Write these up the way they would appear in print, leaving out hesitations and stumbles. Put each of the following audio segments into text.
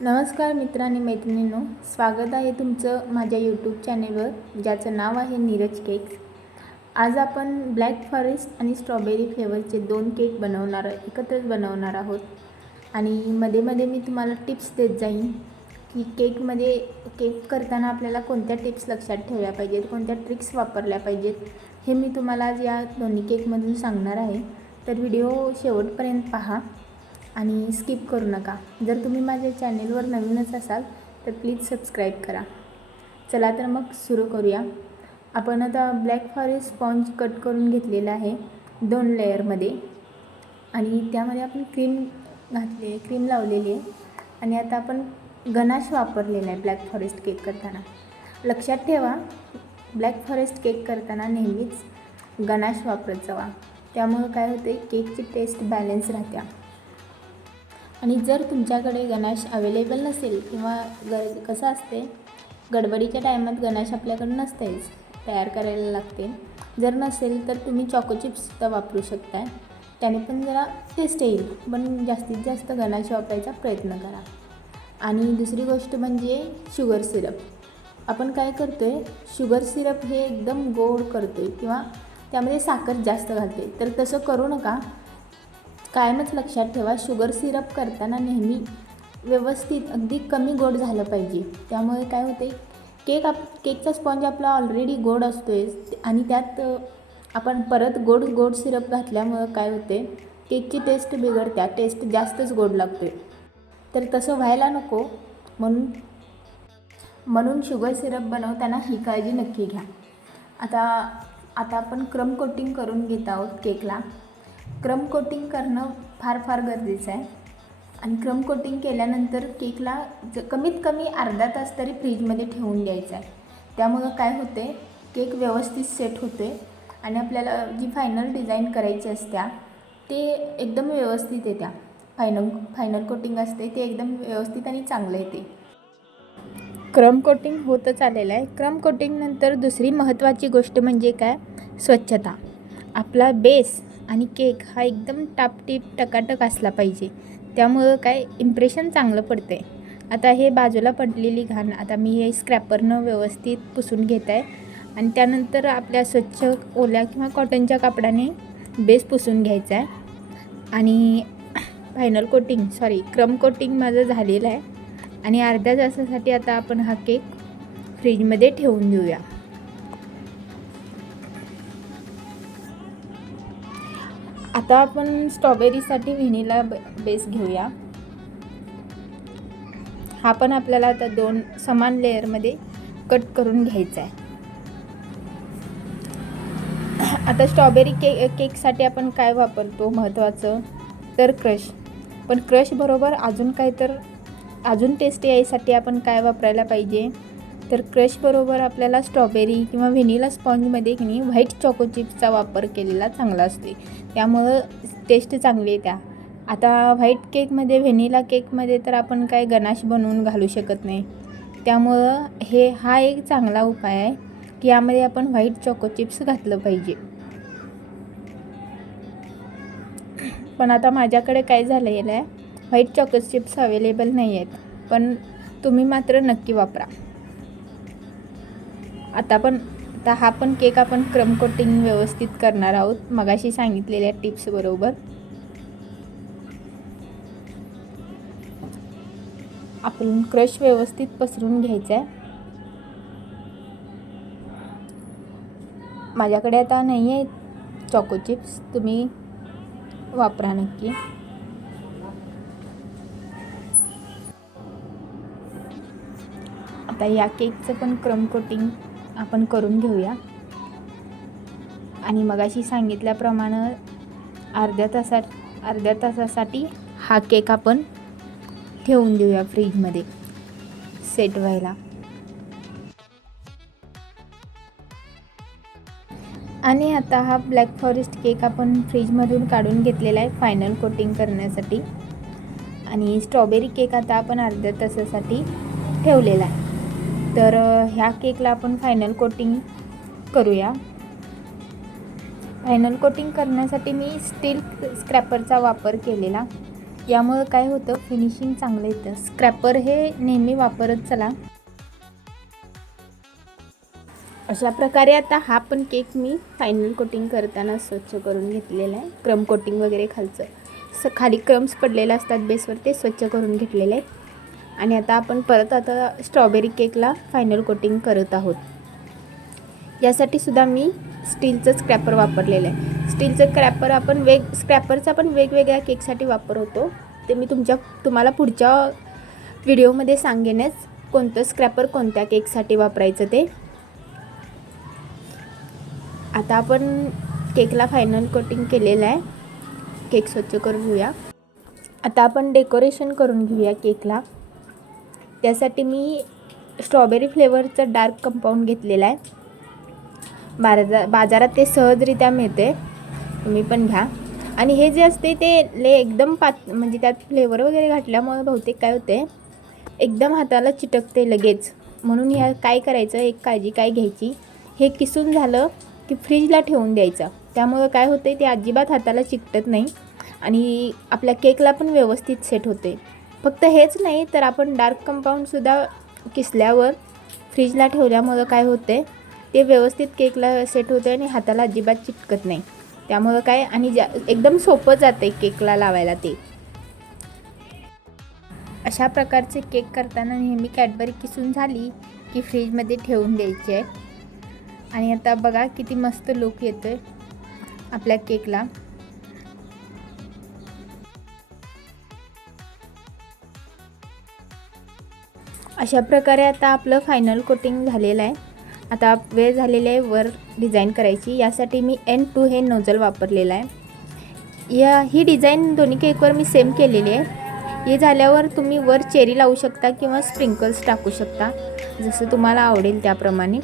नमस्कार मित्र आणि मैत्रिणींनो, स्वागत आहे तुमचं माझ्या यूट्यूब चॅनेलवर ज्याचं नाव आहे नीरज केक्स. आज आपण ब्लॅक फॉरेस्ट आणि स्ट्रॉबेरी फ्लेवरचे 2 केक एकत्रच बनवणार आहोत. आणि मध्ये मध्ये मी तुम्हाला टिप्स देत जाईन की केक करताना आपल्याला कोणत्या टिप्स लक्षात ठेवल्या पाहिजेत, कोणत्या ट्रिक्स वापरल्या पाहिजेत, हे मी तुम्हाला आज या दोन्ही केकमधून सांगणार आहे. तर व्हिडिओ शेवटपर्यंत पहा आणि स्किप करू नका. जर तुम्ही माझ्या चॅनेलवर नवीनच असाल तर प्लीज सबस्क्राईब करा. चला तर मग सुरू करूया. आपण आता ब्लॅक फॉरेस्ट स्पॉन्ज कट करून घेतलेला आहे 2 लेअरमध्ये आणि त्यामध्ये आपण क्रीम लावलेली आहे. आणि आता आपण गनाश वापरलेला आहे ब्लॅक फॉरेस्ट केक करताना. लक्षात ठेवा, ब्लॅक फॉरेस्ट केक करताना नेहमीच गनाश वापरत जावा. त्यामुळं काय होते, केकची टेस्ट बॅलन्स राहत्या. आणि जर तुमच्याकडे गनाश अवेलेबल नसेल किंवा कसं असते, गडबडीच्या टायमात गनाश आपल्याकडे नसतेच, तयार करायला लागते. जर नसेल तर तुम्ही चॉको चिप्ससुद्धा वापरू शकताय, त्याने पण जरा टेस्ट येईल. पण जास्तीत जास्त गनाश वापरायचा प्रयत्न करा. आणि दुसरी गोष्ट म्हणजे शुगर सिरप. आपण काय करतो आहे, शुगर सिरप हे एकदम गोड करतो आहे किंवा त्यामध्ये साखर जास्त घालते. तर तसं करू नका. कायमच लक्षात ठेवा, शुगर सिरप करताना नेहमी व्यवस्थित अगदी कमी गोड झालं पाहिजे. त्यामुळे काय होते, केकचा स्पॉन्ज आपला ऑलरेडी गोड असतो आहे आणि त्यात आपण परत गोड सिरप घातल्यामुळं काय होते, केकची टेस्ट बिघडत्या, टेस्ट जास्तच गोड लागतो आहे. तर तसं व्हायला नको, म्हणून शुगर सिरप बनवताना ही काळजी नक्की घ्या. आता आपण क्रम कोटिंग करून घेत आहोत केकला. क्रम कोटिंग करणं फार गरजेचं आहे. आणि क्रम कोटिंग केल्यानंतर केकला कमीत कमी अर्धा तास तरी फ्रीजमध्ये ठेवून द्यायचं आहे. त्यामुळं काय होते, केक व्यवस्थित सेट होते आणि आपल्याला जी फायनल डिझाईन करायची असत्या ते एकदम व्यवस्थित येत्या. फायनल कोटिंग असते ते एकदम व्यवस्थित आणि चांगलं येते. क्रम कोटिंग होतच आलेलं आहे. क्रम कोटिंगनंतर दुसरी महत्त्वाची गोष्ट म्हणजे काय, स्वच्छता. आपला बेस आणि केक हा एकदम टापटीप टकाटक असला पाहिजे. त्यामुळं काय इम्प्रेशन चांगलं पडते. आता हे बाजूला पडलेली घाण आता मी हे स्क्रॅपरनं व्यवस्थित पुसून घेत आहे आणि त्यानंतर आपल्या स्वच्छ ओल्या किंवा कॉटनच्या कापडाने बेस पुसून घ्यायचा आहे. आणि क्रम कोटिंग माझं झालेलं आहे. आणि अर्ध्या तासासाठी आता आपण हा केक फ्रीजमध्ये ठेवून देऊया. आता आपण स्ट्रॉबेरीसाठी व्हॅनिला बेस घेऊया. हा पण आपल्याला आता 2 समान लेअरमध्ये कट करून घ्यायचा आहे. आता स्ट्रॉबेरी केकसाठी आपण काय वापरतो महत्त्वाचं तर क्रश. पण क्रश बरोबर अजून टेस्ट यायसाठी आपण काय वापरायला पाहिजे तर क्रश बरोबर आपल्याला स्ट्रॉबेरी किंवा व्हॅनिला स्पॉन्जमध्ये की नाही व्हाईट चॉको चिप्सचा वापर केलेला चांगला असते. त्यामुळं टेस्ट चांगली येत्या. आता व्हाईट व्हॅनिला केकमध्ये तर आपण काय गनाश बनवून घालू शकत नाही. त्यामुळं हा एक चांगला उपाय आहे की यामध्ये आपण व्हाईट चॉको चिप्स घातलं पाहिजे. पण आता माझ्याकडे काय झालेलं आहे, व्हाईट चॉको चिप्स अवेलेबल नाही आहेत. पण तुम्ही मात्र नक्की वापरा. आता हा पण केक आपण क्रम कोटिंग व्यवस्थित करणार आहोत मगाशी सांगितलेल्या टिप्स बरोबर. आपण क्रश व्यवस्थित पसरून घ्यायचा आहे. माझ्याकडे आता नाही आहे चॉको चिप्स, तुम्ही वापरा नक्की. आता या केकचं पण क्रम कोटिंग आपण करून घेऊया. आणि मगाशी सांगितल्याप्रमाणे अर्ध्या तासासाठी हा केक आपण ठेवून देऊया फ्रीजमध्ये सेट व्हायला. आणि आता हा ब्लॅक फॉरेस्ट केक आपण फ्रीजमधून काढून घेतलेला आहे फायनल कोटिंग करण्यासाठी. आणि स्ट्रॉबेरी केक आता आपण अर्ध्या तासासाठी ठेवलेला आहे. तर ह्या केकला आपण फायनल कोटिंग करूया. फायनल कोटिंग करण्यासाठी मी स्टील स्क्रॅपरचा वापर केलेला. यामुळं काय होतं, फिनिशिंग चांगलं येतं. स्क्रॅपर हे नेहमी वापरत चला. अशा प्रकारे आता हा पण केक मी फायनल कोटिंग करताना स्वच्छ करून घेतलेला आहे. क्रम कोटिंग वगैरे खालचं खाली क्रम्स पडलेले असतात बेसवर, ते स्वच्छ करून घेतलेले आहेत. आणि आता आपण परत स्ट्रॉबेरी केकला फायनल कोटिंग करत आहोत. यासाठी सुद्धा मी स्टीलचं स्क्रॅपर वापरलेलं आहे. स्टीलचं स्क्रॅपर आपण स्क्रॅपरचा पण वेगवेगळ्या केकसाठी वापर होतो. ते मी तुम्हाला पुढच्या व्हिडिओमध्ये सांगेनच, कोणतं स्क्रॅपर कोणत्या केकसाठी वापरायचं ते. आता आपण केकला फायनल कोटिंग केलेलं आहे. केक स्वच्छ करून घेऊया. आता आपण डेकोरेशन करून घेऊया केकला. त्यासाठी मी स्ट्रॉबेरी फ्लेवरचं डार्क कंपाऊंड घेतलेलं आहे. बाजारात ते सहजरित्या मिळते, तुम्ही पण घ्या. आणि हे जे असते ते एकदम म्हणजे त्यात फ्लेवर वगैरे घातल्यामुळे बहुतेक काय होते, एकदम हाताला चिटकते लगेच. म्हणून ह्या काय करायचं, एक काळजी काय घ्यायची, हे किसून झालं की फ्रीजला ठेवून द्यायचं. त्यामुळं काय होते, ते अजिबात हाताला चिकटत नाही आणि आपल्या केकला पण व्यवस्थित सेट होते. फक्त हेच नाही तर आपण डार्क कंपाऊंडसुद्धा किसल्यावर फ्रीजला ठेवल्यामुळं काय होते, ते व्यवस्थित केकला सेट होते आणि हाताला अजिबात चिटकत नाही. त्यामुळं काय, आणि एकदम सोपं जातं केकला लावायला ते. अशा प्रकारचे केक करताना नेहमी कॅडबरी किसून झाली की फ्रीजमध्ये ठेवून द्यायची आहे. आणि आता बघा किती मस्त लुक येतोय आपल्या केकला. अशा प्रकारे आता आपलं फायनल कोटिंग झालेलं आहे. आता वेळ झालेली आहे वर डिझाईन करायची. यासाठी मी N2 हे नोझल वापरलेलं आहे. ही डिझाईन दोन्ही केकवर मी सेम केलेली आहे. हे झाल्यावर तुम्ही वर चेरी लावू शकता किंवा स्प्रिंकल्स टाकू शकता, जसं तुम्हाला आवडेल त्याप्रमाणे.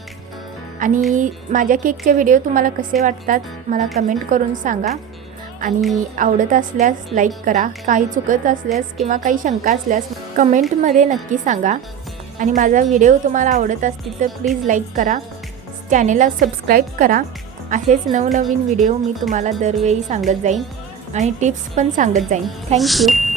आणि माझ्या केकचे व्हिडिओ तुम्हाला कसे वाटतात मला कमेंट करून सांगा. आणि आवडत असल्यास लाईक करा. काही चुकत असल्यास किंवा काही शंका असल्यास कमेंटमध्ये नक्की सांगा. आणि माझा व्हिडिओ तुम्हाला आवडत असतील तर प्लीज लाईक करा, चॅनेलला सबस्क्राईब करा. असेच नवनवीन व्हिडिओ मी तुम्हाला दरवेळी सांगत जाईन आणि टिप्स पण सांगत जाईन. थँक्यू.